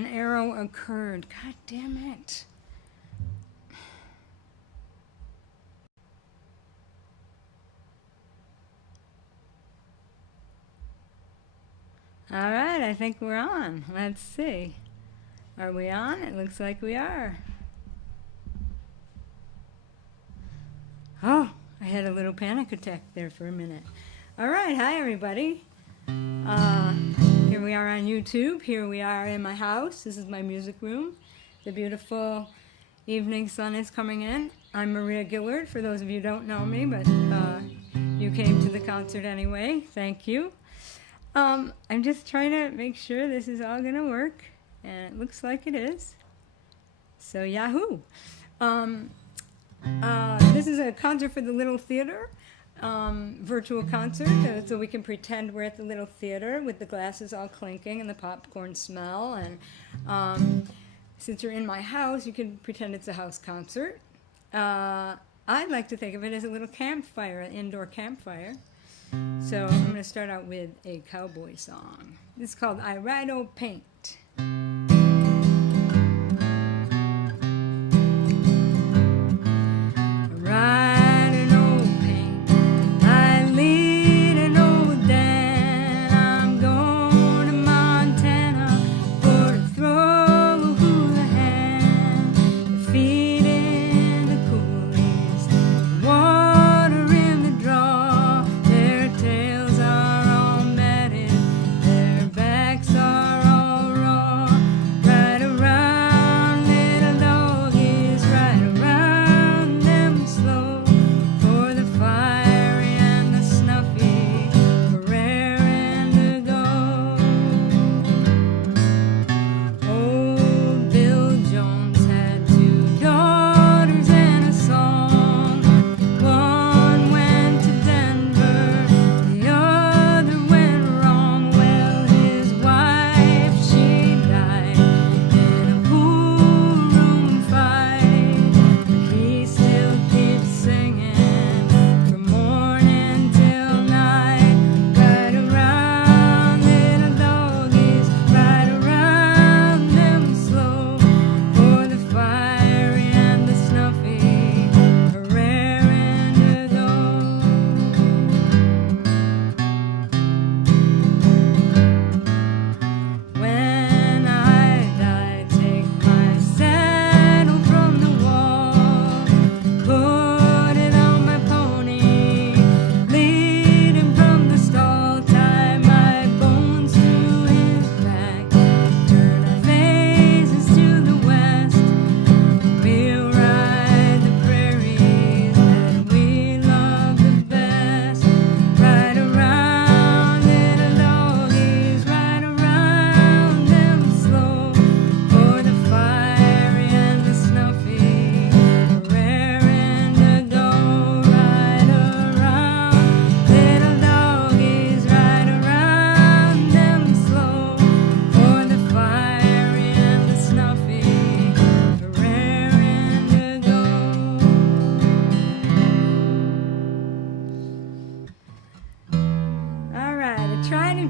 an error occurred. God damn it. All right, I think we're on. Let's see. Are we on? It looks like we are. Oh, I had a little panic attack there for a minute. All right, hi everybody. Here we are on YouTube. Here we are in my house. This is my music room. The beautiful evening sun is coming in. I'm Maria Gillard, for those of you who don't know me, but you came to the concert anyway. Thank you. I'm just trying to make sure this is all going to work, and it looks like it is. So, yahoo! This is a concert for the Little Theater, virtual concert, so we can pretend we're at the Little Theater with the glasses all clinking and the popcorn smell. And since you're in my house, you can pretend it's a house concert. I'd like to think of it as a little campfire, an indoor campfire. So I'm going to start out with a cowboy song. This is called I Ride Old Paint.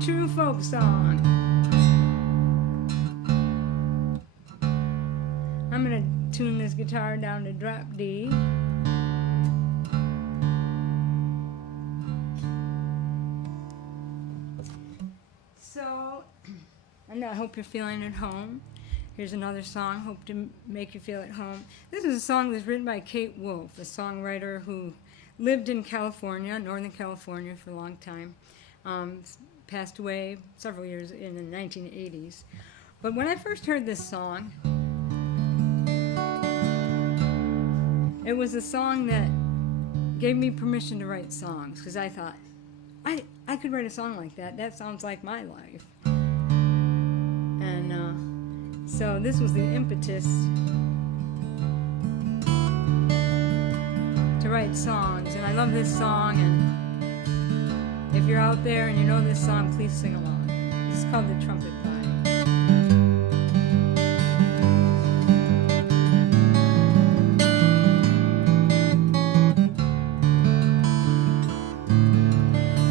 True folk song. I'm going to tune this guitar down to drop D. So, and I hope you're feeling at home. Here's another song, hope to make you feel at home. This is a song that's written by Kate Wolf, a songwriter who lived in California, Northern California, for a long time. Passed away several years in the 1980s. But when I first heard this song, it was a song that gave me permission to write songs, because I thought, I could write a song like that. That sounds like my life. And so this was the impetus to write songs. And I love this song, and if you're out there and you know this song, please sing along. This is called The Trumpet Vine.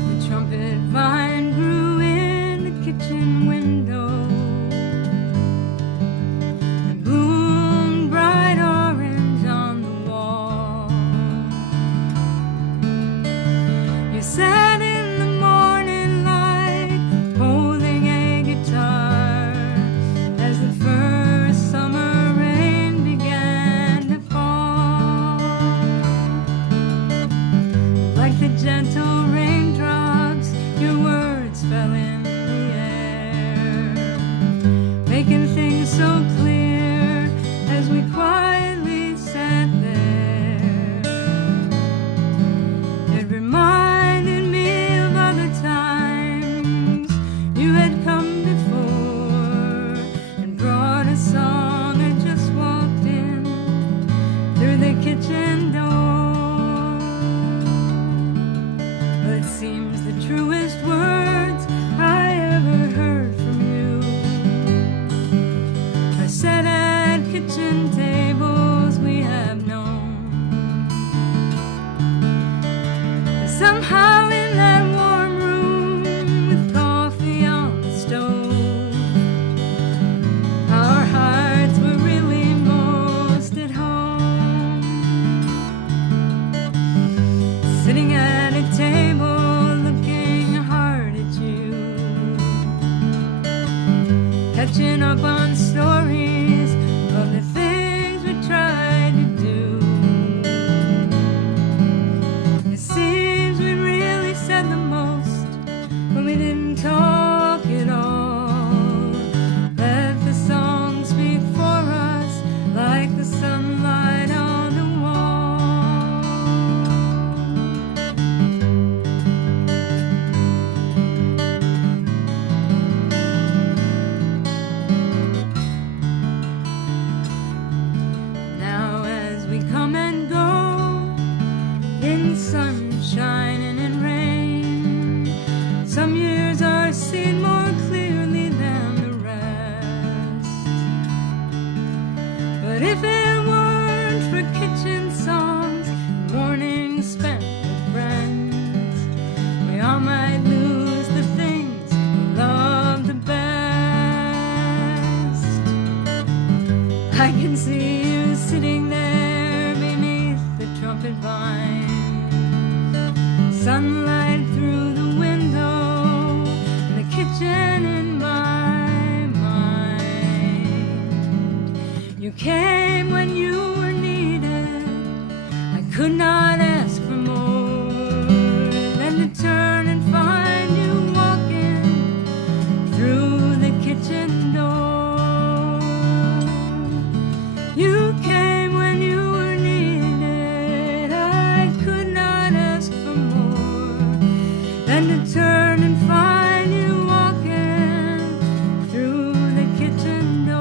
The trumpet vine grew in the kitchen window. picking up on stories of the things we tried to do. It seems we really said the most, but we didn't talk at all. Let the song speak for us like the sunlight on the wall. Now as we come and go in sunshine and in rain, some years are seen more clearly than the rest. But if it weren't for kitchen songs and mornings spent with friends, we all might lose the things we love the best. I can see you sitting there beneath the trumpet vine, sunlight through the window, in the kitchen in my mind. You came when you were needed. I could not ask for more than to turn and find you walking through the kitchen door. You came when you were needed. I could not ask for more than to turn and find you walking through the kitchen door.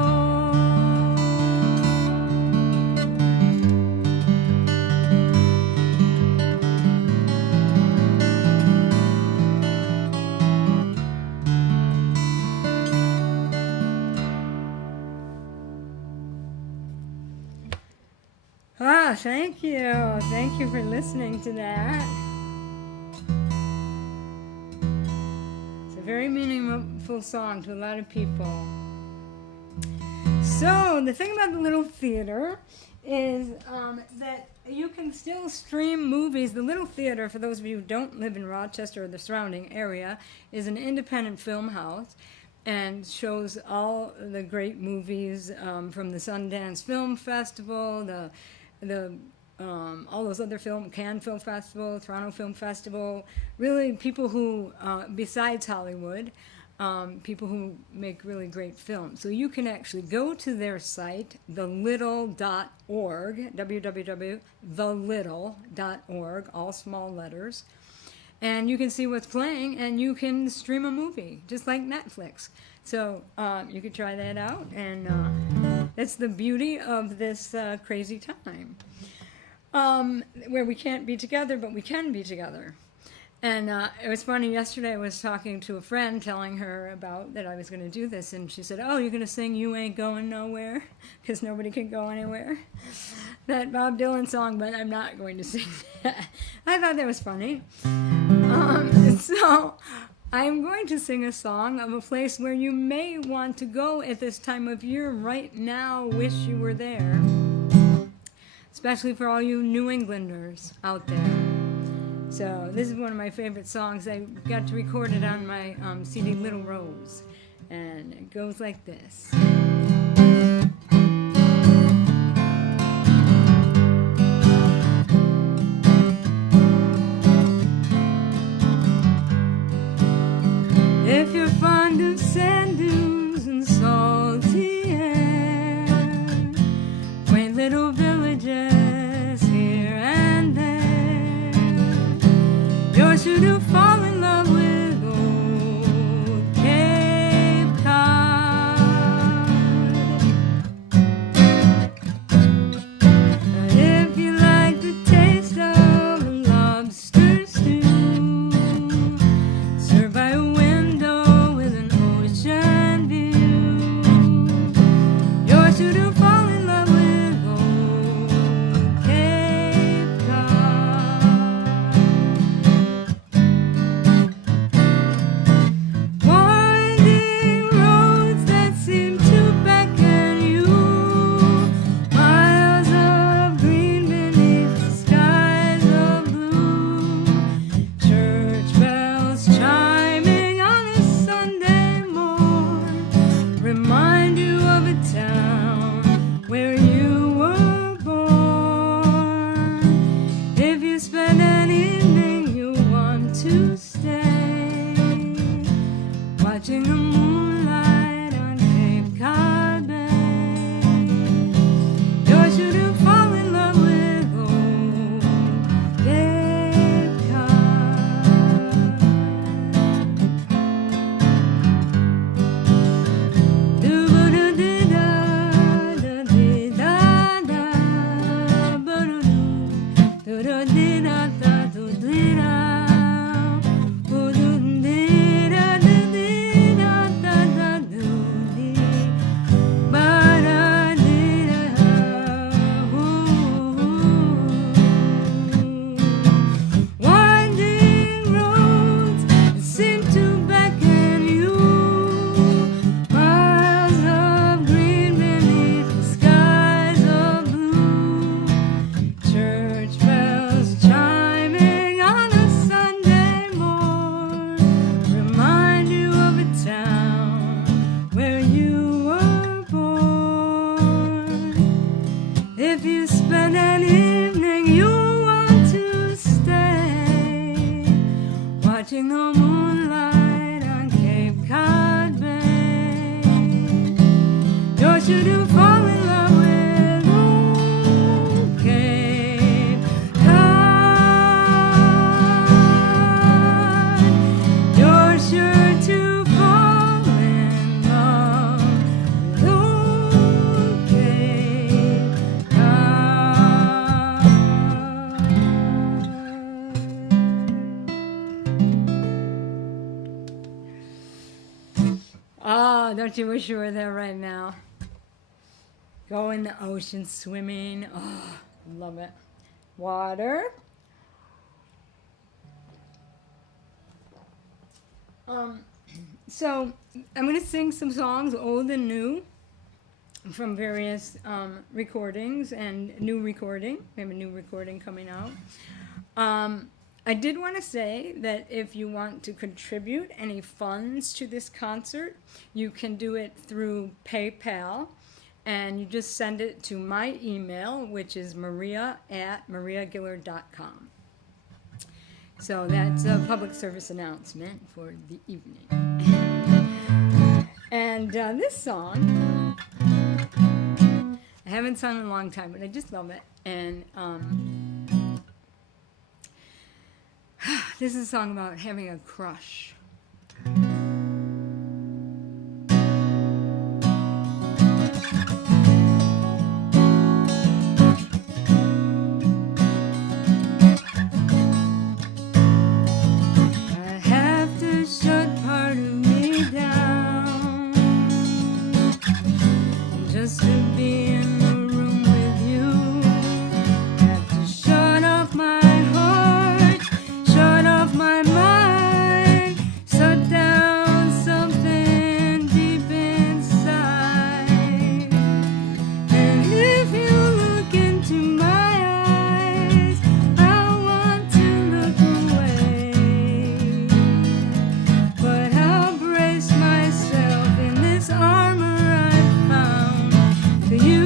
Ah, thank you. Thank you for listening to that. It's a very meaningful song to a lot of people. So, the thing about the Little Theater is that you can still stream movies. The Little Theater, for those of you who don't live in Rochester or the surrounding area, is an independent film house and shows all the great movies from the Sundance Film Festival, all those other Cannes Film Festival, Toronto Film Festival, really people who, besides Hollywood, people who make really great films. So you can actually go to their site, thelittle.org, www.thelittle.org, all small letters, and you can see what's playing, and you can stream a movie, just like Netflix. So you could try that out, and that's the beauty of this crazy time, where we can't be together, but we can be together. And it was funny, yesterday I was talking to a friend, telling her about that I was going to do this, and she said, "Oh, you're going to sing You Ain't Going Nowhere?" Because nobody can go anywhere. That Bob Dylan song, but I'm not going to sing that. I thought that was funny. So I'm going to sing a song of a place where you may want to go at this time of year right now. Wish you were there. Especially for all you New Englanders out there. So this is one of my favorite songs. I got to record it on my CD Little Rose. And it goes like this. If you're fond of sand dunes and salty air, quaint little villages here and there, you're sure to fall in love with old Cape Cod. town where you were born. If you spend an evening you want to stay, watching the moonlight on Cape Cod Bay, you're sure to fall in love with old Cape Cod. Winding roads seem to beckon you, miles of green beneath the skies of blue. Church bells chiming on a Sunday morn remind you of a town where you were born. If you spend an evening you want to stay, watching the moonlight on Cape Cod Bay, you're sure to fall in love with old Cape Cod. You're sure to fall in love with old Cape Cod. Oh, don't you wish you were there right now? Go in the ocean swimming. Oh, love it. Water. So I'm going to sing some songs, old and new, from various recordings and new recording. We have a new recording coming out. I did want to say that if you want to contribute any funds to this concert, you can do it through PayPal, and you just send it to my email, which is maria@mariagillard.com. So that's a public service announcement for the evening. And this song, I haven't sung in a long time, but I just love it. And this is a song about having a crush. I have to shut part of me down just to be in the room with you. Have to shut off my heart, shut off my mind, shut down something deep inside. And if you look into my eyes, I want to look away, but I'll brace myself in this armor I've found for you.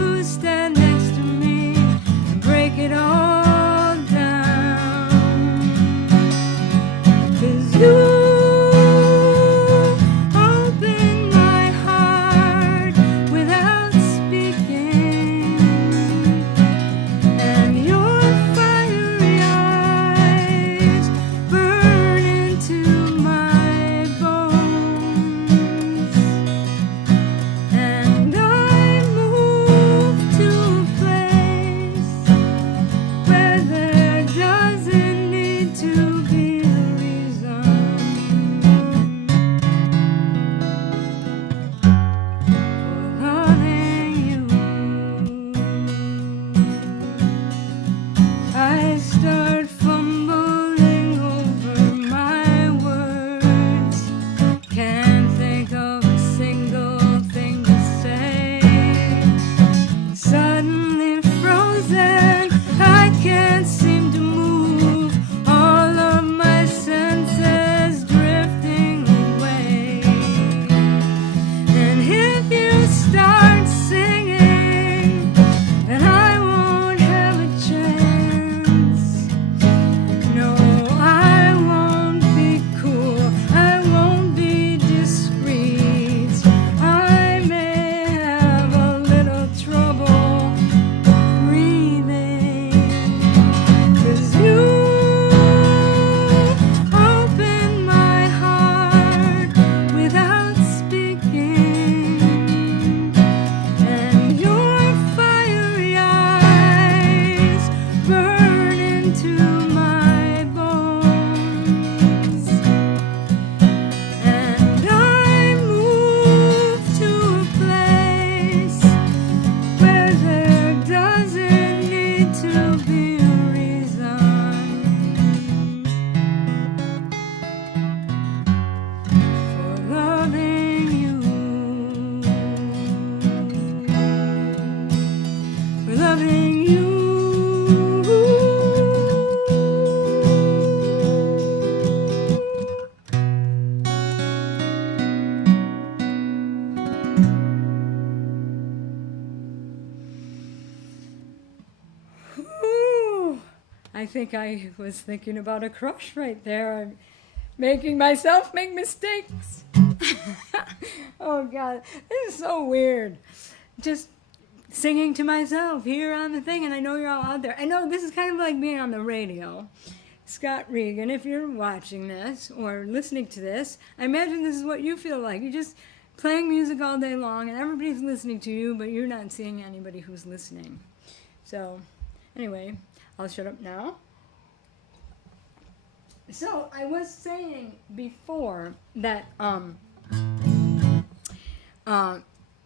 I think I was thinking about a crush right there. I'm making myself make mistakes. Oh God, this is so weird. Just singing to myself here on the thing, and I know you're all out there. I know this is kind of like being on the radio. Scott Regan, if you're watching this or listening to this, I imagine this is what you feel like. You're just playing music all day long, and everybody's listening to you, but you're not seeing anybody who's listening. So, anyway, I'll shut up now. So, I was saying before that I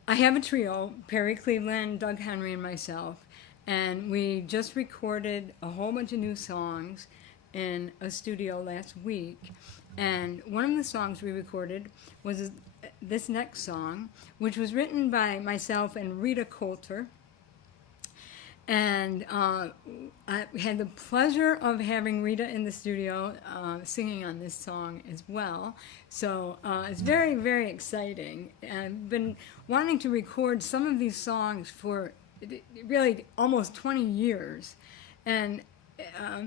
have a trio, Perry Cleveland, Doug Henry, and myself, and we just recorded a whole bunch of new songs in a studio last week. And one of the songs we recorded was this next song, which was written by myself and Rita Coulter. And I had the pleasure of having Rita in the studio singing on this song as well. So it's very, very exciting. I've been wanting to record some of these songs for really almost 20 years. And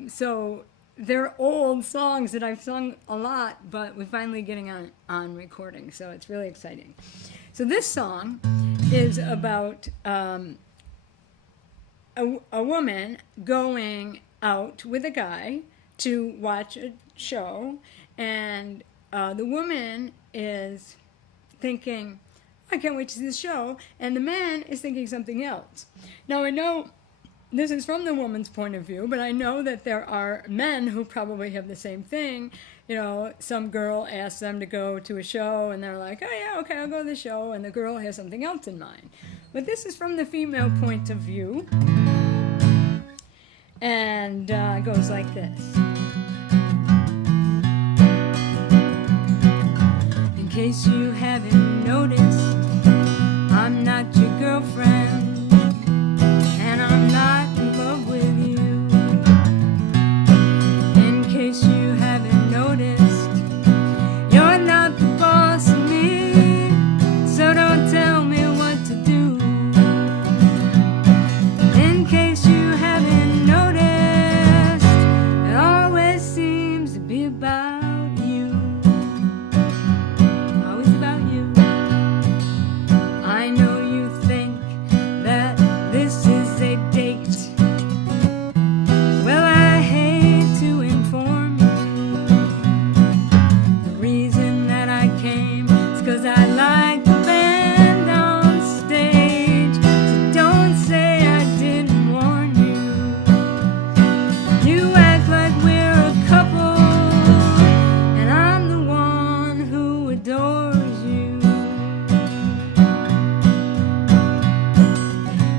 so they're old songs that I've sung a lot, but we're finally getting on recording. So it's really exciting. So this song is about a woman going out with a guy to watch a show, and the woman is thinking, I can't wait to see the show, and the man is thinking something else. Now I know this is from the woman's point of view, but I know that there are men who probably have the same thing. You know, some girl asks them to go to a show, and they're like, oh yeah, okay, I'll go to the show, and the girl has something else in mind. But this is from the female point of view, and it goes like this. In case you haven't noticed, I'm not your girlfriend, and I'm not in love with you. In case you haven't noticed, you're not the boss of me, so don't tell me what to do. In case you haven't noticed, it always seems to be about you. Always about you. I know you think that this is a date. Well, I hate to inform you, the reason that I came is 'cause I like the band on stage. So don't say I didn't warn you. You act like we're a couple, and I'm the one who adores you.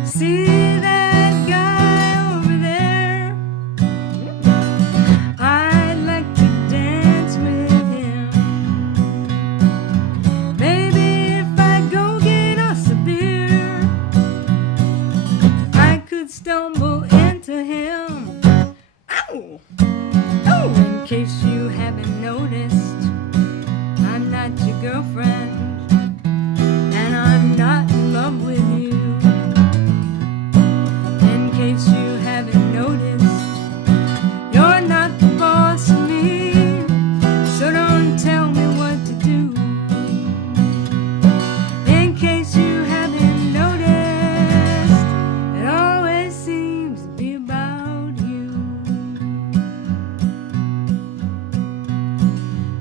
See that guy over there? I'd like to dance with him. Maybe if I go get us a beer, I could stumble into him. Ow! Oh, in case you haven't noticed, I'm not your girlfriend, and I'm not in love with you. In case you haven't noticed, you're not the boss of me, so don't tell me what to do. In case you haven't noticed, it always seems to be about you.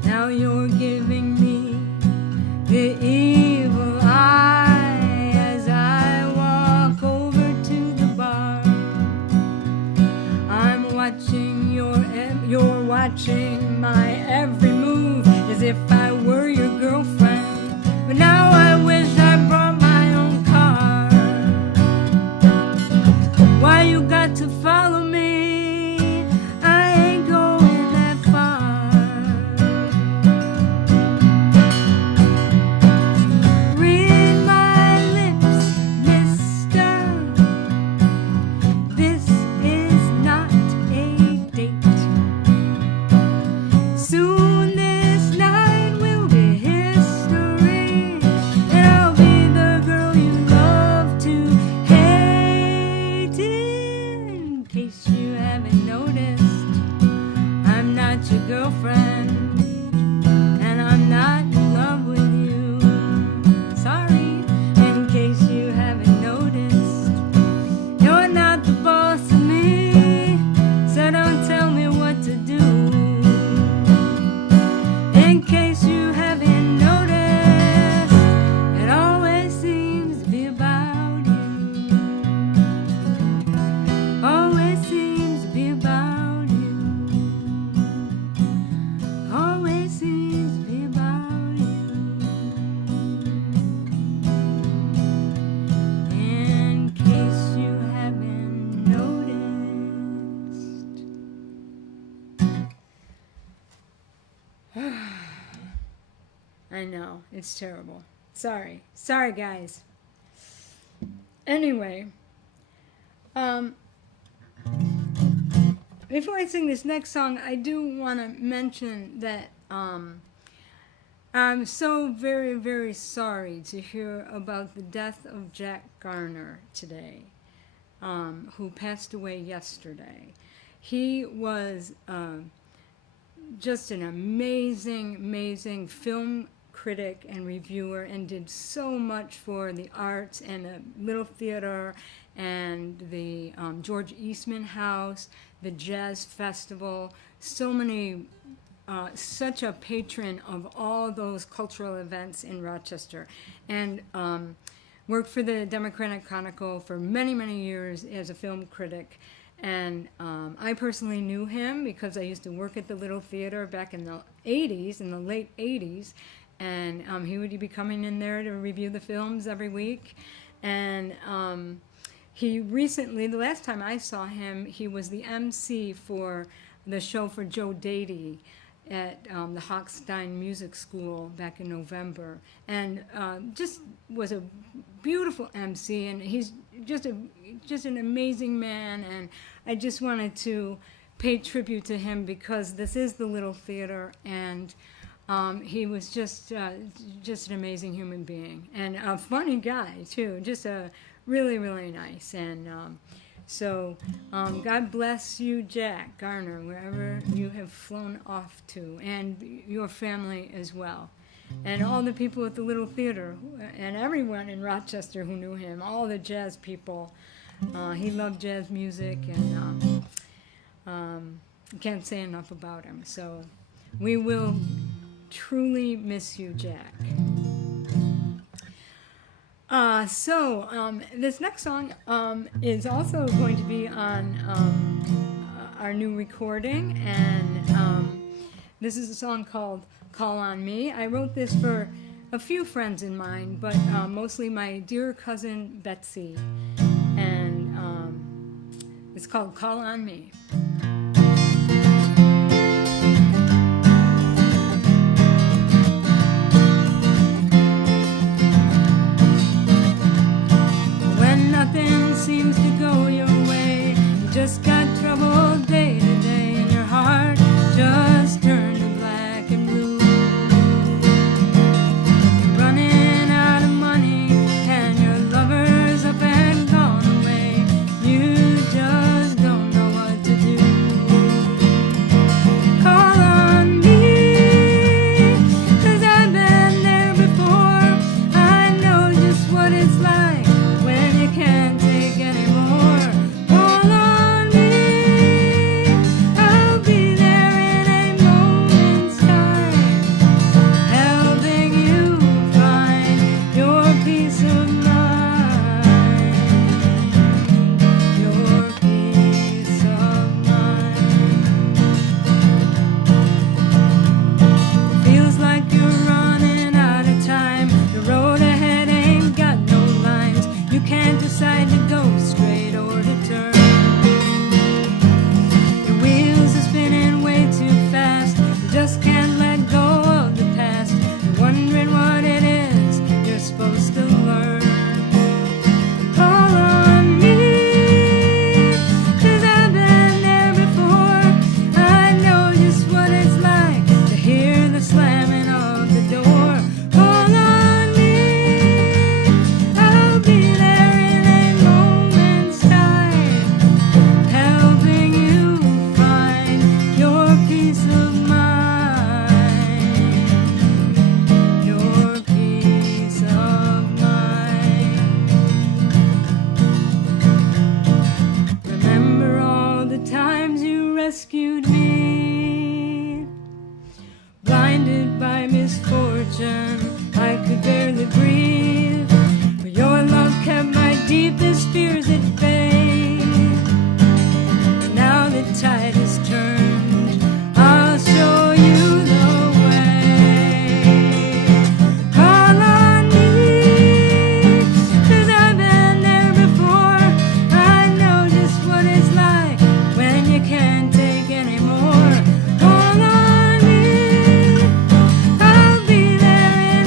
Now you're giving me the evil eye as I walk over to the bar. I'm watching you're watching my every move as if I were your girlfriend. But now I wish I brought my own car. Why you got to follow me? I ain't going that far. Read my lips, mister. This is not a date. I know. It's terrible. Sorry. Sorry, guys. Anyway, before I sing this next song, I do want to mention that I'm so very, very sorry to hear about the death of Jack Garner today, who passed away yesterday. He was just an amazing, amazing film critic and reviewer, and did so much for the arts and the Little Theater and the George Eastman House, the Jazz Festival, so many, such a patron of all those cultural events in Rochester, and worked for the Democratic Chronicle for many, many years as a film critic. And I personally knew him because I used to work at the Little Theater back in the 80s, in the late 80s, and he would be coming in there to review the films every week. And he recently, the last time I saw him, he was the MC for the show for Joe Dady at the Hochstein Music School back in November, and just was a beautiful MC, and he's just an amazing man, and I just wanted to pay tribute to him because this is the Little Theater, and he was just an amazing human being, and a funny guy too, just a really, really nice. And so God bless you, Jack Garner, wherever you have flown off to, and your family as well, and all the people at the Little Theater, and everyone in Rochester who knew him, all the jazz people. He loved jazz music, and can't say enough about him. So we will truly miss you, Jack. This next song is also going to be on our new recording, and this is a song called Call on Me. I wrote this for a few friends in mine, but mostly my dear cousin Betsy, and it's called Call on Me. Nothing seems to go your way. You just got trouble day to day, and your heart just turned to black and blue. You're running out of money, and your lover's up and gone away. You just don't know what to do. Call on me, 'cause I've been there before. I know just what it's like when you can't take anymore. Call on me, I'll be there in a moment's time, helping you find your peace of mind, your peace of mind. It feels like you're running out of time. The road ahead ain't got no lines. You can't decide to go straight or to turn. Your wheels are spinning way too fast. You just can't let go of the past. You're wondering what it is you're supposed to learn. Call on me, 'cause I've been there before. I know just what it's like to hear the slamming of the door. Call on me, I'll be there in a moment's time, helping you find your peace of mind, your peace of mind. Remember all the times you rescued me, blinded by misfortune, I could barely breathe, but your love kept my deepest fears at bay. And now the tide has turned, I'll show you the way. Call on me, 'cause I've been there before. I know just what it's like when you can't take anymore. Call on me, I'll be there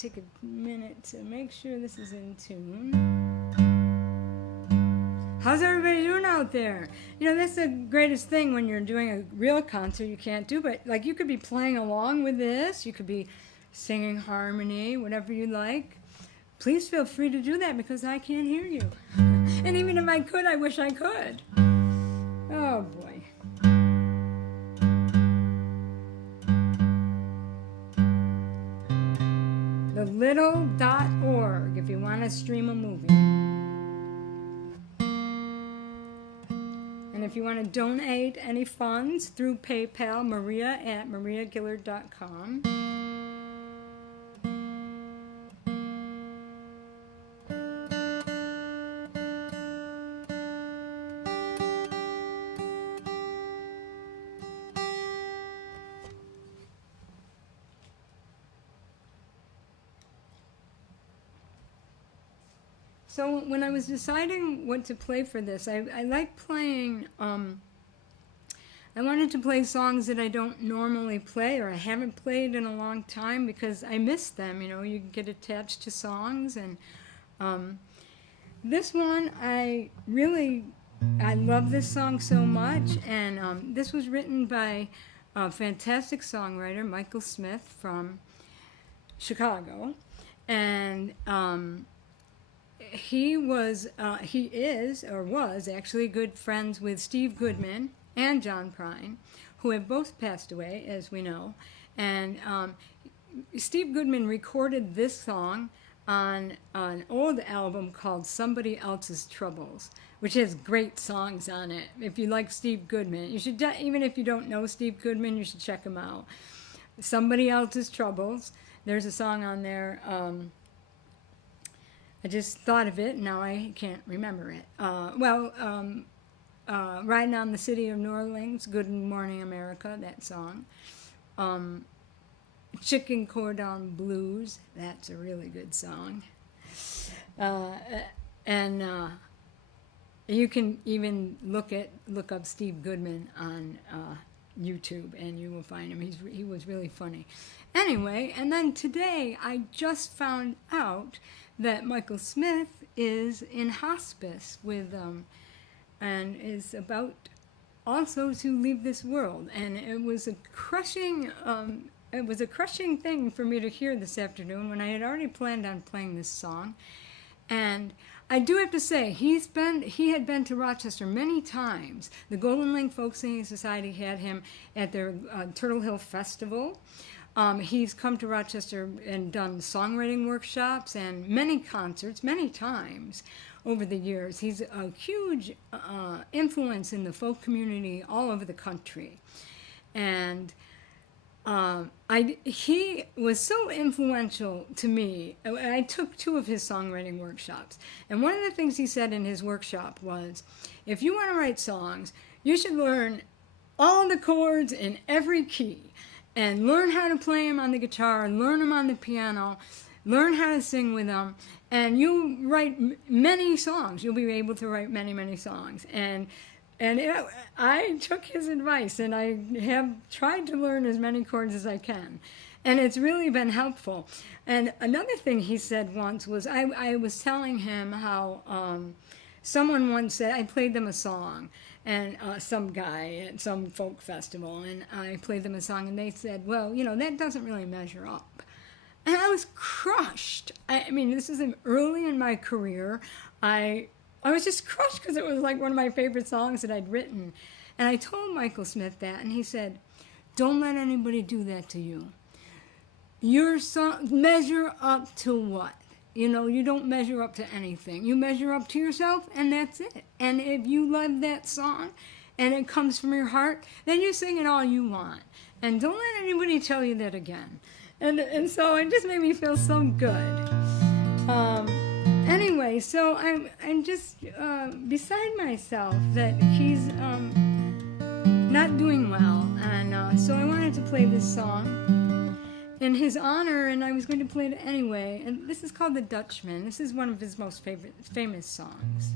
take a minute to make sure this is in tune. How's everybody doing out there? You know, that's the greatest thing when you're doing a real concert you can't do, but like you could be playing along with this, you could be singing harmony, whatever you like. Please feel free to do that because I can't hear you. And even if I could, I wish I could. Oh boy. TheLittle.org if you want to stream a movie. And if you want to donate any funds through PayPal, maria@mariagillard.com. So when I was deciding what to play for this, I like playing, I wanted to play songs that I don't normally play or I haven't played in a long time because I miss them, you know, you get attached to songs. And this one, I love this song so much. And this was written by a fantastic songwriter, Michael Smith from Chicago. And he is or was actually good friends with Steve Goodman and John Prine, who have both passed away, as we know. And Steve Goodman recorded this song on an old album called Somebody Else's Troubles, which has great songs on it. If you like Steve Goodman, you should, even if you don't know Steve Goodman, you should check him out. Somebody Else's Troubles. There's a song on there. I just thought of it, and now I can't remember it. Riding on the City of New Orleans, Good Morning America, that song. Chicken Cordon Blues, that's a really good song. You can even look up Steve Goodman on YouTube, and you will find him. He was really funny. Anyway, and then today I just found out that Michael Smith is in hospice with, and is about also to leave this world. And it was a crushing thing for me to hear this afternoon when I had already planned on playing this song. And I do have to say, he had been to Rochester many times. The Golden Link Folk Singing Society had him at their Turtle Hill Festival. He's come to Rochester and done songwriting workshops and many concerts, many times over the years. He's a huge influence in the folk community all over the country. And he was so influential to me. I took 2 of his songwriting workshops. And one of the things he said in his workshop was, if you want to write songs, you should learn all the chords in every key. And learn how to play them on the guitar, learn them on the piano, learn how to sing with them, and you'll write many songs. You'll be able to write many, many songs. And I took his advice, and I have tried to learn as many chords as I can. And it's really been helpful. And another thing he said once was, I was telling him how someone once said, I played them a song, and some guy at some folk festival, and I played them a song, and they said, well, you know, that doesn't really measure up. And I was crushed. I mean, this is early in my career. I was just crushed because it was like one of my favorite songs that I'd written. And I told Michael Smith that, and he said, don't let anybody do that to you. Your song, measure up to what? You know, you don't measure up to anything. You measure up to yourself, and that's it. And if you love that song, and it comes from your heart, then you sing it all you want. And don't let anybody tell you that again. And so it just made me feel so good. Anyway, so I'm just beside myself that he's not doing well. And so I wanted to play this song in his honor, and I was going to play it anyway. And this is called The Dutchman. This is one of his most famous songs.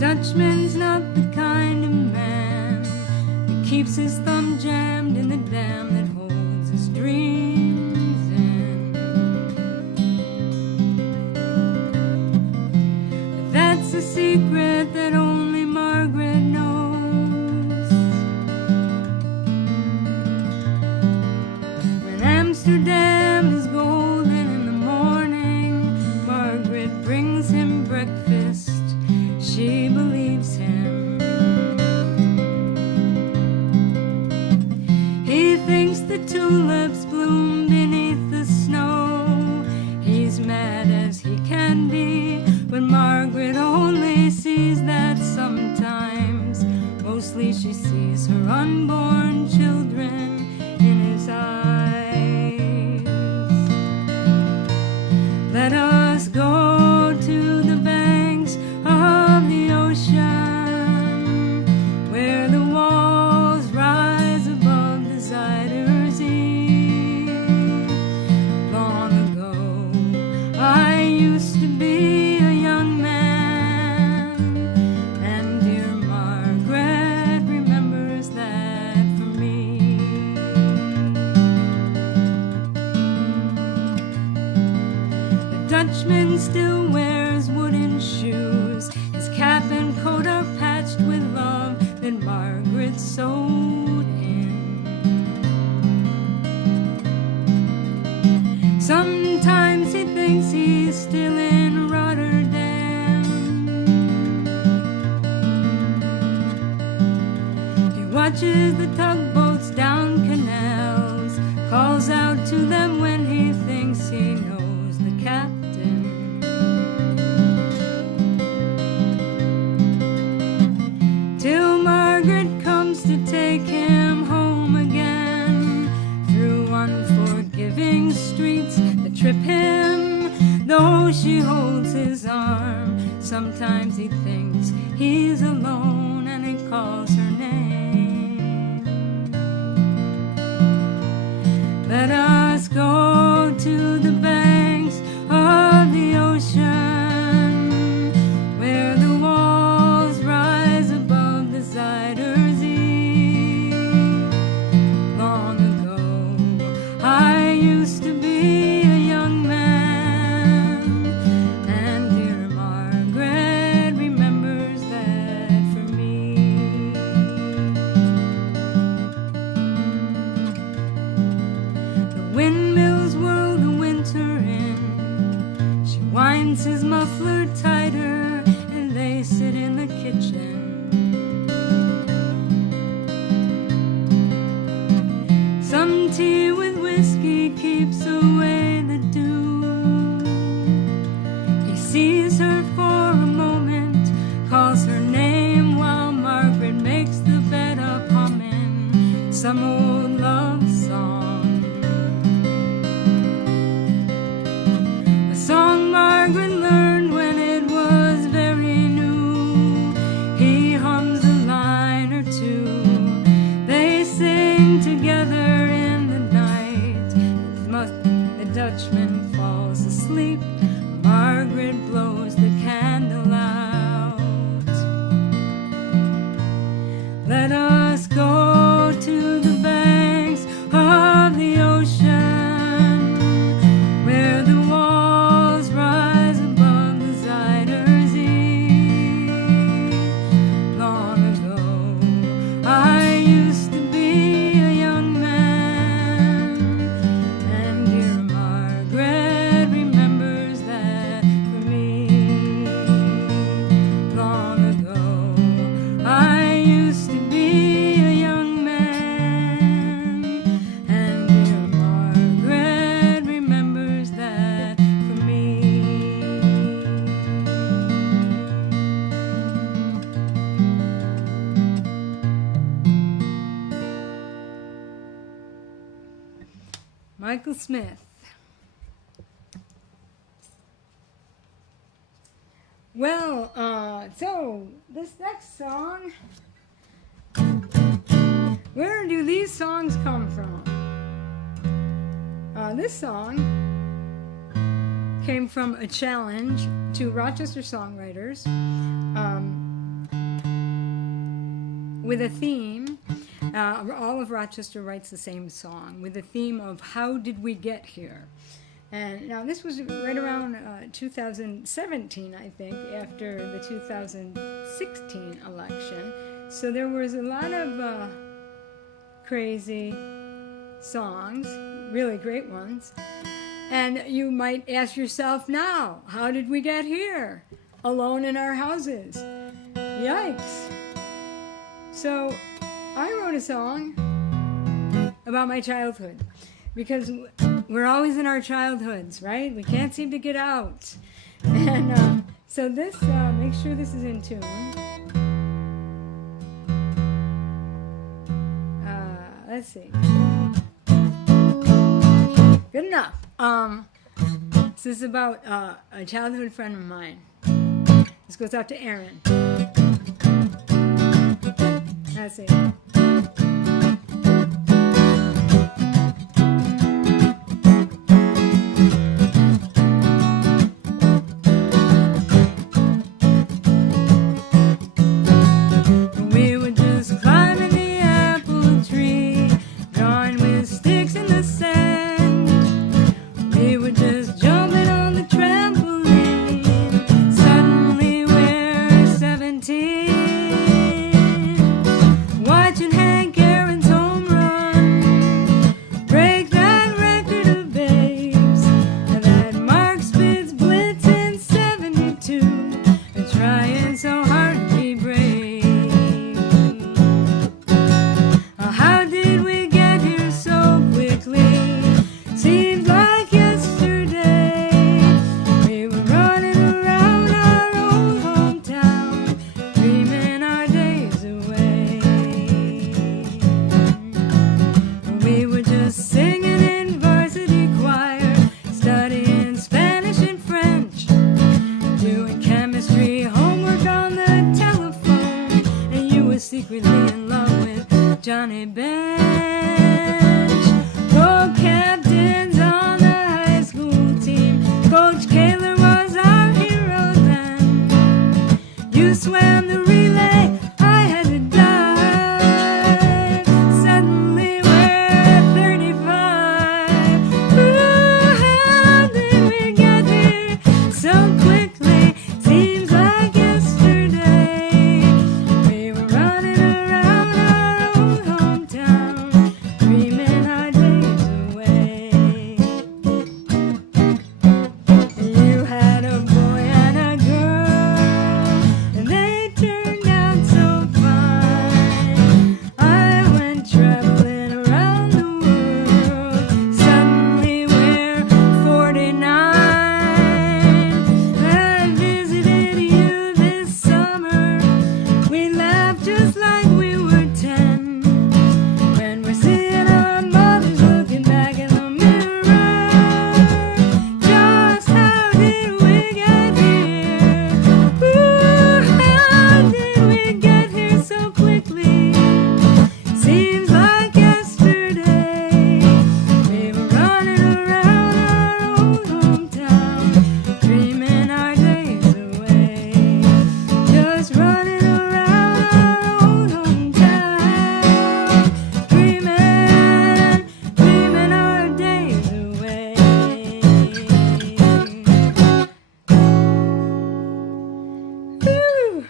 Dutchman's not the kind of man that keeps his thumb jammed in the dam that holds his dreams in. But that's a secret that only Margaret knows. When Amsterdam is golden in the morning, Margaret brings him breakfast. She believes him. He thinks the tulips bloom beneath the snow. He's mad as he can be, but Margaret only sees that sometimes. Mostly she sees her unborn children in his eyes. Let us go to the banks of the ocean, where the walls rise above the Zuyder's Eve. Long ago, I used to be a young man, and dear Margaret remembers that for me. The Dutchman still wears wooden shoes. His cap and coat are patched with love that Margaret sewed in. Sometimes he thinks he's still in Rotterdam. He watches the tugboats down canals, calls out to them when he thinks he knows the captain. Till Margaret comes to take him home again, through unforgiving streets that trip him, though she holds his arm. Sometimes he thinks he's alone and he calls her name. Let us go to the banks of the ocean, where the walls rise above the Zuyder's Eve. Long ago, I used to be a young man, and dear Margaret remembers that for me. The windmills whirl the winter in. She winds his muffler tighter, and they sit in the kitchen. Some tea with whiskey keeps away the dew. He sees her for a moment, calls her name while Margaret makes the bed up humming some old love song. A song Margaret learned when it was very new. He hums a line or two. They sing together in the night. The Dutchman falls asleep. Margaret blows the candle out. Let us go to the banks of the ocean, where the walls rise above the Zuyder's Eve. Long ago, I used to be a young man, and dear Margaret remembers that for me. Long ago, I used to be a young man, and dear Margaret remembers that for me. Michael Smith. Well, so this next song, where do these songs come from? This song came from a challenge to Rochester songwriters with a theme. All of Rochester writes the same song with the theme of how did we get here? And now this was right around 2017, I think, after the 2016 election. So there was a lot of crazy songs, really great ones. And you might ask yourself now, how did we get here? Alone in our houses. Yikes. So I wrote a song about my childhood because we're always in our childhoods, right? We can't seem to get out. And so this, make sure this is in tune. Let's see. Good enough. This is about a childhood friend of mine. This goes out to Aaron. Let's see. We were just climbing the apple tree, drawing with sticks in the sand. We were just jumping on the trampoline. Suddenly we're 17. Watching Hank Aaron's home run break that record of babes, and that Mark Spitz blitz in 72, and trying so hard to be brave. How did we get here so quickly? Seems like yesterday. We were running around our old hometown, dreaming our days away. We were just singing in varsity choir, studying Spanish and French, doing chemistry homework on the telephone, and you were secretly in love with Johnny Bench. Co-captains on the high school team, Coach Kaler was our hero then. You swam the relay, I had to dive. Suddenly we're 35. Ooh, how did we get here so quickly? Seems like yesterday. We were running around our old hometown, dreaming our days away. You had a boy and a girl, and they turned out so fine. I went traveling around the world. Suddenly we're 49. I visited you this summer. We laughed just like we were 10. When we're seeing our mothers looking back in the mirror, just how did we get here? Ooh, how did we get here so quickly? Seems like yesterday. We were running around our old hometown, dreaming our days away. Just running around our old hometown, dreaming our days away. Whew.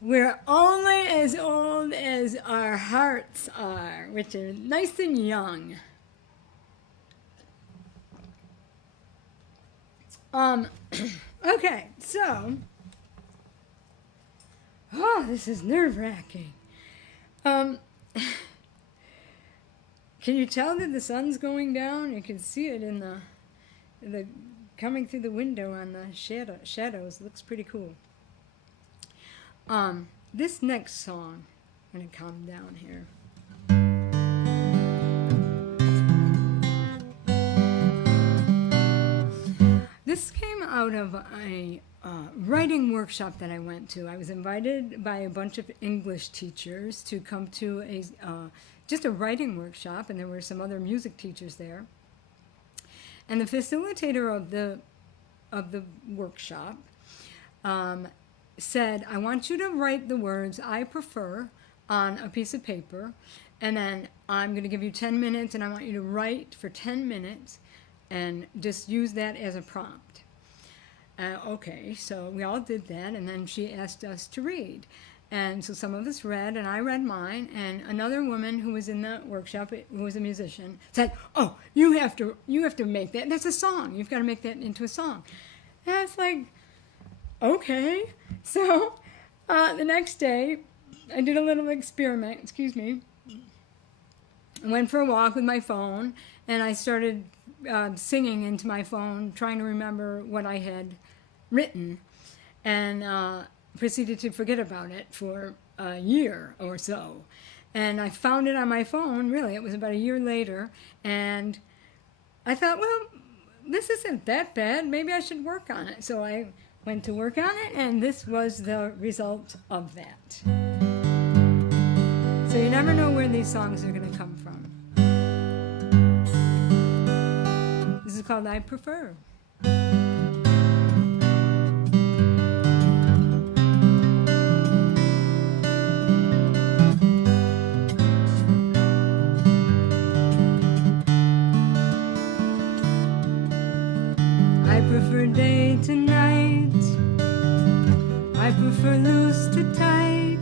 We're only as old as our hearts are, which are nice and young. Okay, so, this is nerve-wracking. Can you tell that the sun's going down? You can see it in the coming through the window on the shadows. Looks pretty cool. This next song, I'm gonna calm down here. This came out of a writing workshop that I went to. I was invited by a bunch of English teachers to come to just a writing workshop, and there were some other music teachers there. And the facilitator of the workshop said, I want you to write the words I prefer on a piece of paper, and then I'm going to give you 10 minutes, and I want you to write for 10 minutes and just use that as a prompt. Okay, so we all did that, and then she asked us to read. And so some of us read, and I read mine, and another woman who was in the workshop, who was a musician, said, oh, you have to make that. That's a song. You've got to make that into a song. And I was like, okay. So the next day, I did a little experiment, excuse me. I went for a walk with my phone, and I started singing into my phone, trying to remember what I had written, and proceeded to forget about it for a year or so. And I found it on my phone, really, it was about a year later, and I thought, well, this isn't that bad, maybe I should work on it. So I went to work on it, and this was the result of that. So you never know where these songs are going to come from. This is called I Prefer. I prefer day to night. I prefer loose to tight.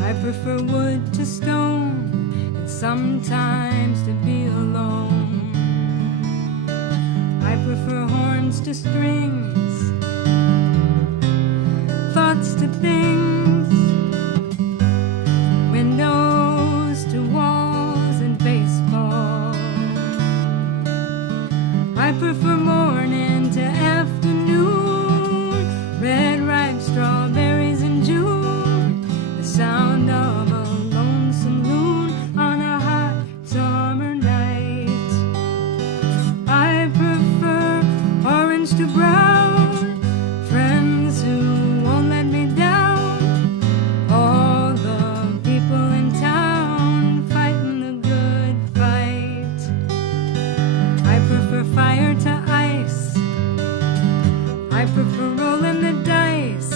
I prefer wood to stone, and sometimes to be alone. I prefer horns to strings, thoughts to things, windows to walls and baseball. I prefer morning to afternoon, red ripe strawberries in June, the sound of a lonesome loon on a hot summer night. I prefer orange to brown, friends who won't let me down, all the people in town fighting the good fight. I prefer fire to ice, I prefer rolling the dice,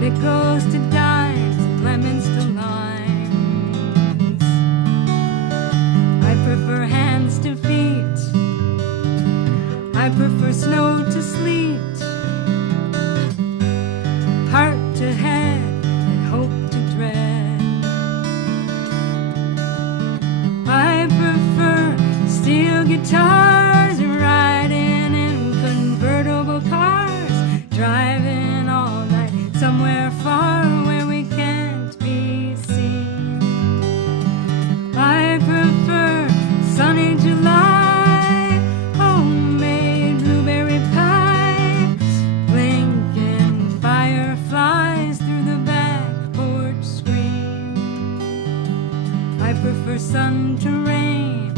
nickels to dimes, lemons to limes. I prefer hands to feet, I prefer snow to sleet, heart to head, and hope to dread. I prefer steel guitars, riding in convertible cars, driving all night somewhere far where we can't be seen. I prefer sunny July, homemade blueberry pie, blinking fireflies through the back porch screen. I prefer sun to rain,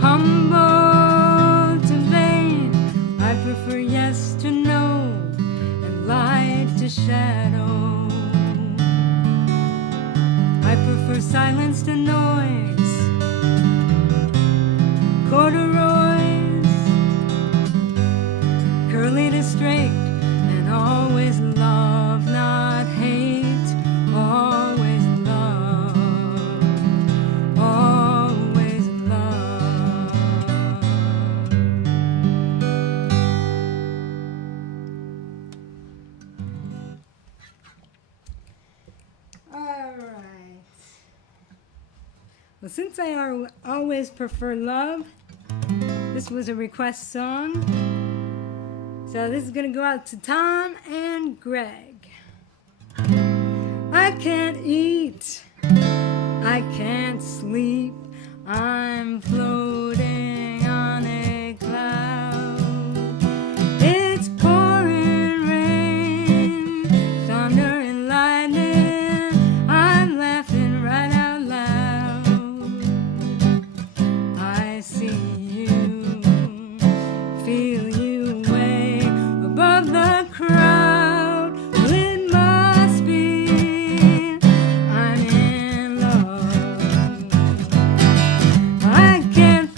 humble to vain. I prefer yes to no, and light to shadow. I prefer silence to noise, corduroys, curly to straight, and always love, not hate. Always love, always love. All right. Well, since I always prefer love, this was a request song. So this is going to go out to Tom and Greg. I can't eat, I can't sleep, I'm floating on a cloud. It's pouring rain, thunder and lightning, I'm laughing right out loud. I see you, feel you way above the crowd. Well, it must be I'm in love. I can't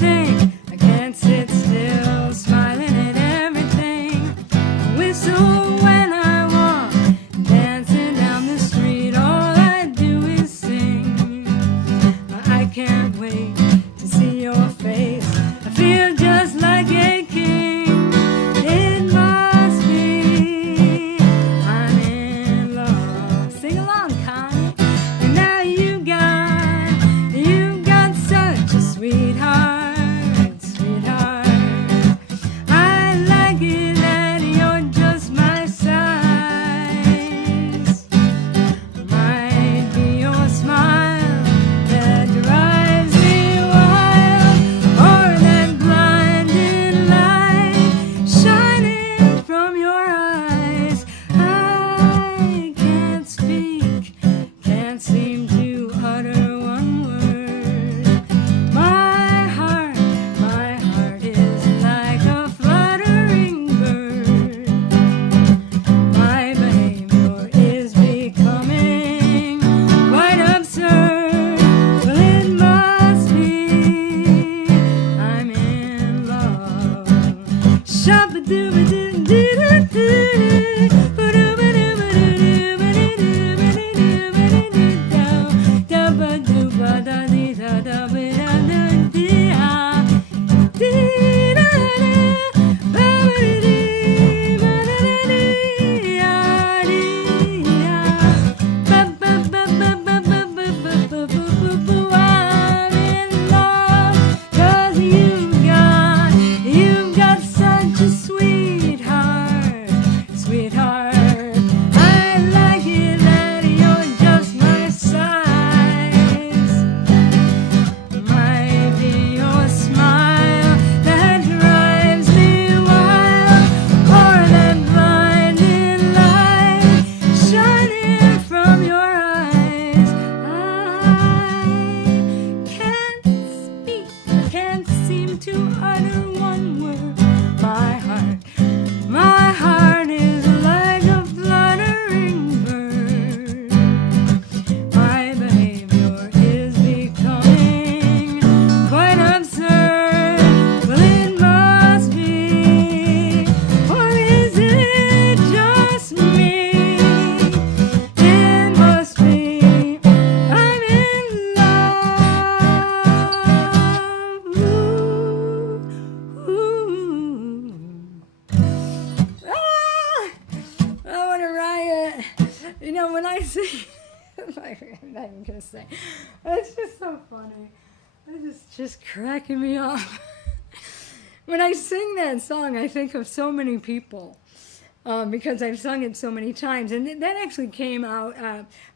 You've got such a sweetheart, sweetheart. I like it that you're just my size. Might be your smile that drives me wild, or that blinding light shining from your eyes. I can't speak, can't seem to utter one word. My heart is like a fluttering bird. My behavior is becoming quite absurd. Well, it must be, or is it just me? It must be, I'm in love. Ooh. Oh, what a riot. You know, when I sing, I'm not even going to say, it's just so funny. It's just cracking me up. When I sing that song, I think of so many people because I've sung it so many times. And that actually came out,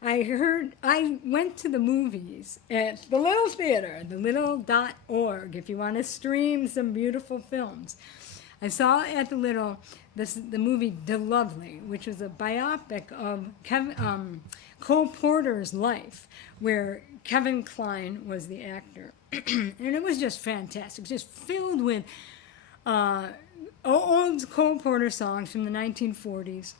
I went to the movies at the Little Theater, thelittle.org, if you want to stream some beautiful films. I saw at the Little the movie The Lovely, which was a biopic of Cole Porter's life, where Kevin Kline was the actor. And it was just fantastic, just filled with old Cole Porter songs from the 1940s.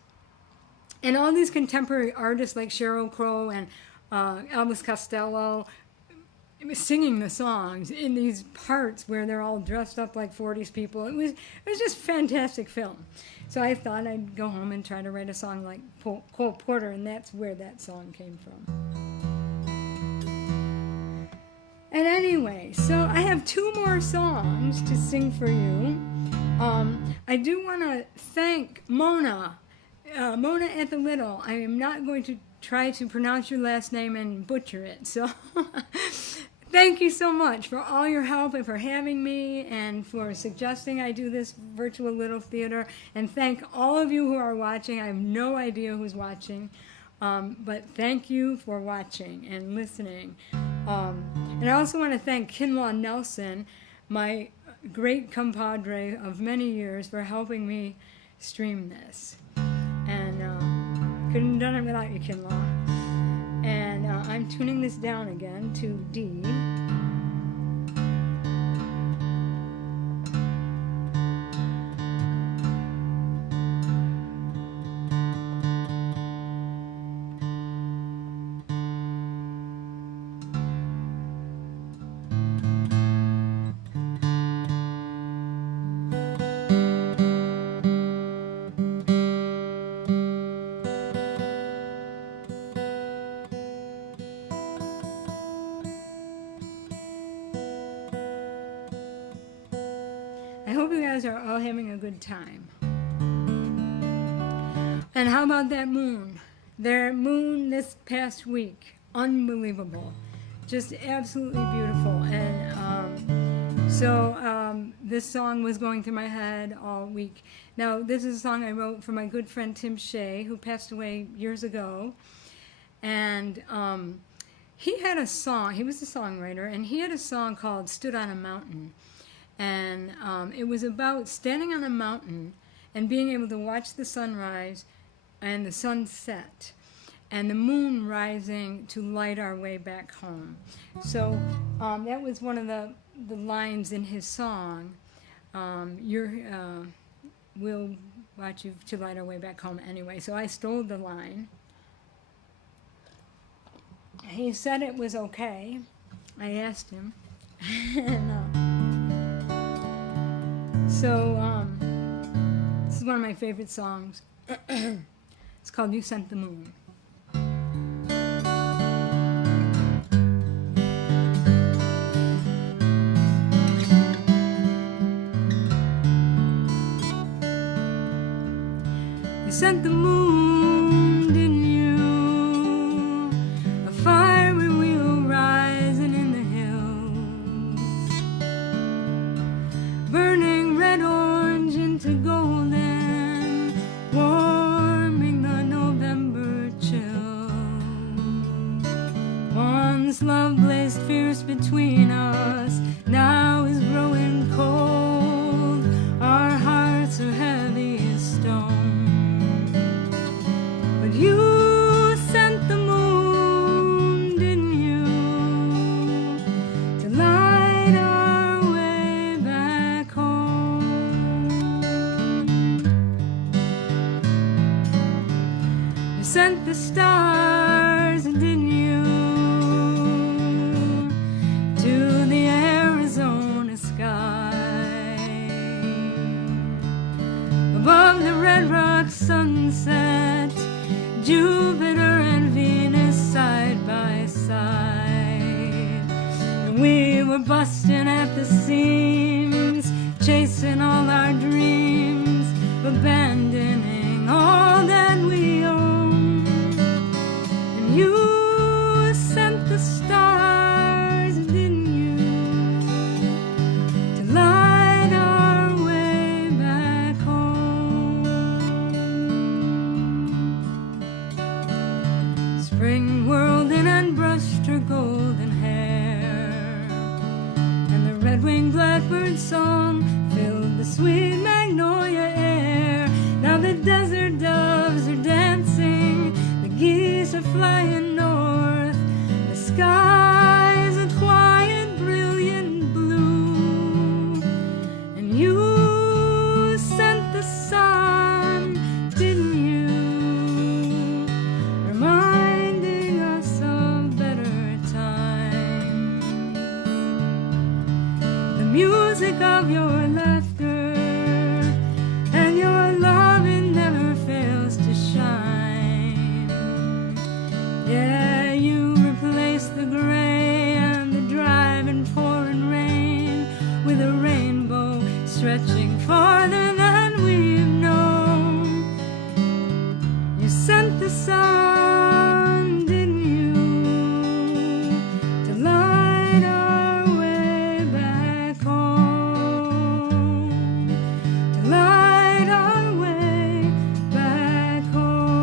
And all these contemporary artists like Sheryl Crow and Elvis Costello singing the songs in these parts where they're all dressed up like 40s people. It was just a fantastic film. So I thought I'd go home and try to write a song like Cole Porter, and that's where that song came from. And anyway, so I have 2 more songs to sing for you. I do want to thank Mona at the Little. I am not going to try to pronounce your last name and butcher it, so thank you so much for all your help and for having me and for suggesting I do this virtual Little Theater. And thank all of you who are watching. I have no idea who's watching, but thank you for watching and listening. And I also want to thank Kinlaw Nelson, my great compadre of many years, for helping me stream this. And couldn't have done it without you, Kinlaw. And I'm tuning this down again to D. I hope you guys are all having a good time. And how about that moon? Their moon this past week, unbelievable, just absolutely beautiful. And so this song was going through my head all week. Now, this is a song I wrote for my good friend Tim Shea, who passed away years ago. And he had a song, he was a songwriter, and he had a song called Stood on a Mountain. And it was about standing on a mountain and being able to watch the sunrise and the sunset and the moon rising to light our way back home. So that was one of the lines in his song. We'll watch you to light our way back home anyway. So I stole the line. He said it was okay. I asked him. And, so is one of my favorite songs. It's called You Sent the Moon. You sent the moon, didn't you? A fiery wheel rising in the hills, burning red, orange into golden, warming the November chill. Once love blazed fierce between us, now is growing cold. Our hearts are heavy as stone. But you sent the moon, didn't you, to light our way back home. You sent the stars, didn't you, to the Arizona sky. Above the red rock sunset, Jupiter and Venus side by side. And we were busting at the seams, chasing all our dreams, abandoning all that we own. And you sent the stars, didn't you, to light our way back home. Spring whirled in and brushed her golden hair, and the red-winged blackbird's song filled the sweet magnolia air. Now the desert doves are dancing, the geese are flying north, the sky is a quiet, brilliant blue. And you sent the sun, didn't you, reminding us of better times. The music of your laughter and your love, it never fails to shine. Yeah, you replace the gray and the driving pouring rain with a rainbow stretching farther than we've known. You sent the sun, didn't you, to light our way back home, to light our way back home.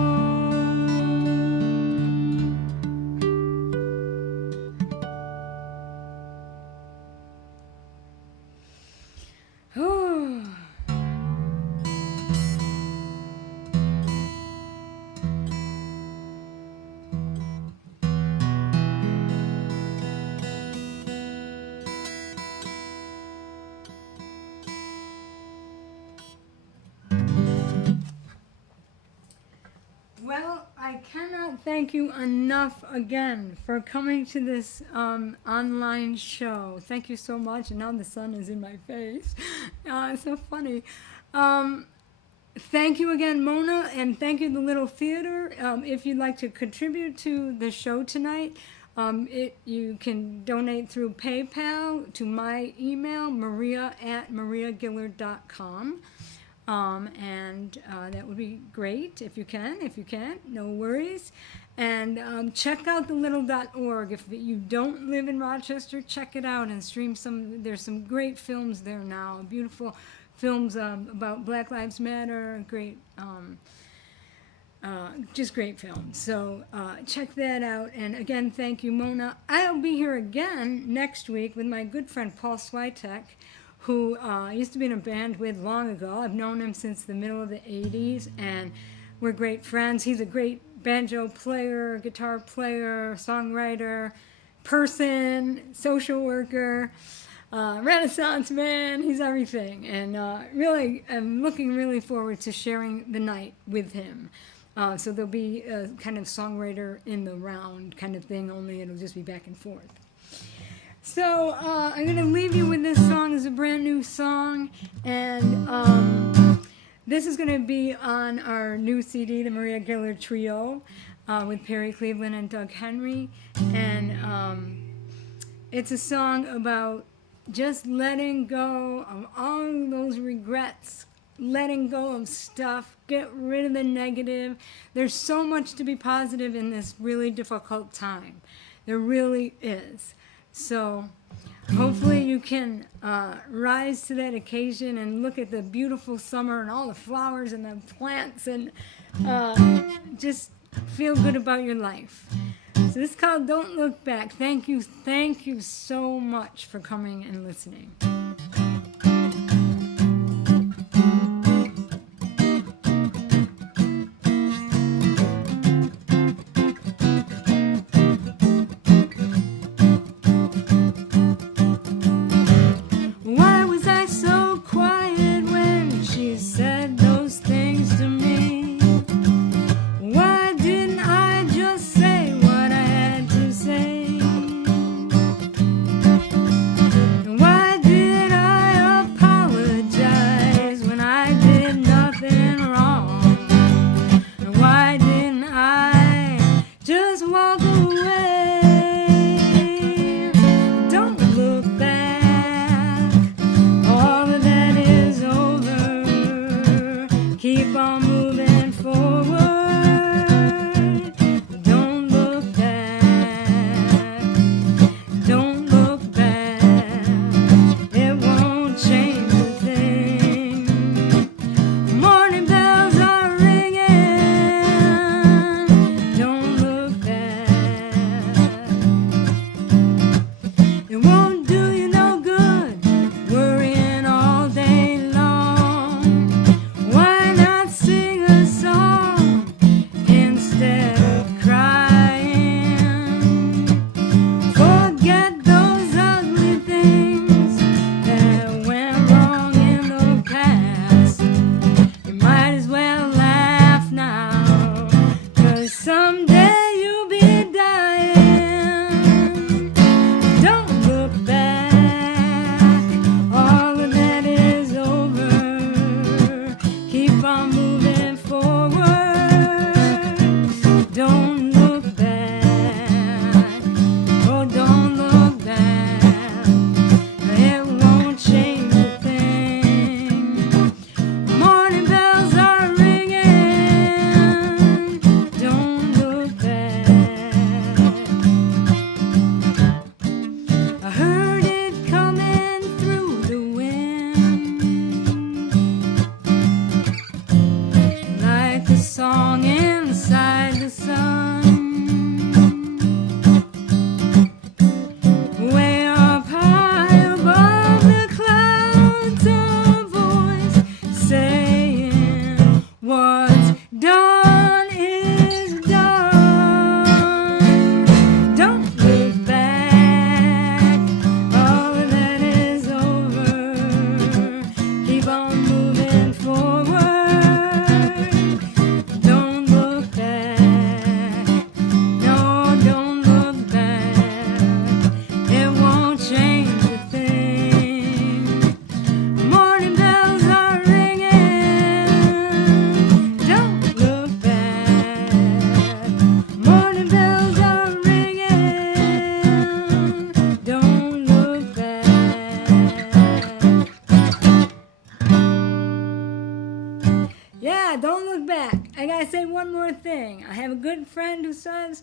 Oh. Well, I cannot thank you enough again for coming to this online show. Thank you so much. And now the sun is in my face. It's so funny. Thank you again, Mona, and thank you, the Little Theater. If you'd like to contribute to the show tonight, you can donate through PayPal to my email, maria@mariagillard.com. And that would be great if you can. If you can't, no worries. And check out thelittle.org. If you don't live in Rochester, check it out and stream some. There's some great films there now, beautiful films about Black Lives Matter, great, just great films. So check that out. And again, thank you, Mona. I'll be here again next week with my good friend Paul Switek, who I used to be in a band with long ago. I've known him since the middle of the 80s, and we're great friends. He's a great banjo player, guitar player, songwriter, person, social worker, Renaissance man. He's everything. And really, I'm looking really forward to sharing the night with him. So there'll be a kind of songwriter in the round kind of thing, only it'll just be back and forth. So I'm going to leave you with this song. It's a brand new song, and This is going to be on our new CD, the Maria Gillard Trio, with Perry Cleveland and Doug Henry. And it's a song about just letting go of all those regrets, letting go of stuff, get rid of the negative. There's so much to be positive in this really difficult time. There really is. So hopefully you can rise to that occasion and look at the beautiful summer and all the flowers and the plants and just feel good about your life. So this is called Don't Look Back. Thank you so much for coming and listening. Keep on moving forward. Don't look back. Don't look back. It won't change a thing. Morning bells are ringing. Don't look back. It won't do you no good worrying all day long. Why not sing a song instead of crying? Forget those ugly things that went wrong in the past. You might as well laugh now, 'cause someday you'll be dying. Don't look back, all of that is over. Keep on moving forward. Don't look back. Oh, don't look back. It won't change a thing. Morning bells are ringing. Don't look back. I heard it coming through the wind, like a song inside the sun. Way up high above the clouds, a voice saying, what's done is done. Don't look back, all of that is over. Keep on moving forward. Don't look back, no, don't look back. It won't change a thing. Morning bells are ringing. Don't look back. Morning bells are ringing. Don't look back. Yeah, don't look back. I gotta say one more thing. I have a good friend who says,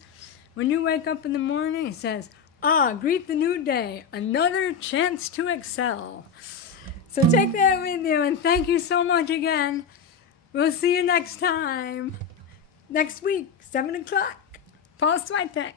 when you wake up in the morning, he says, greet the new day, another chance to excel. So take that with you, and thank you so much again. We'll see you next time. Next week, 7 o'clock. Paul Switek.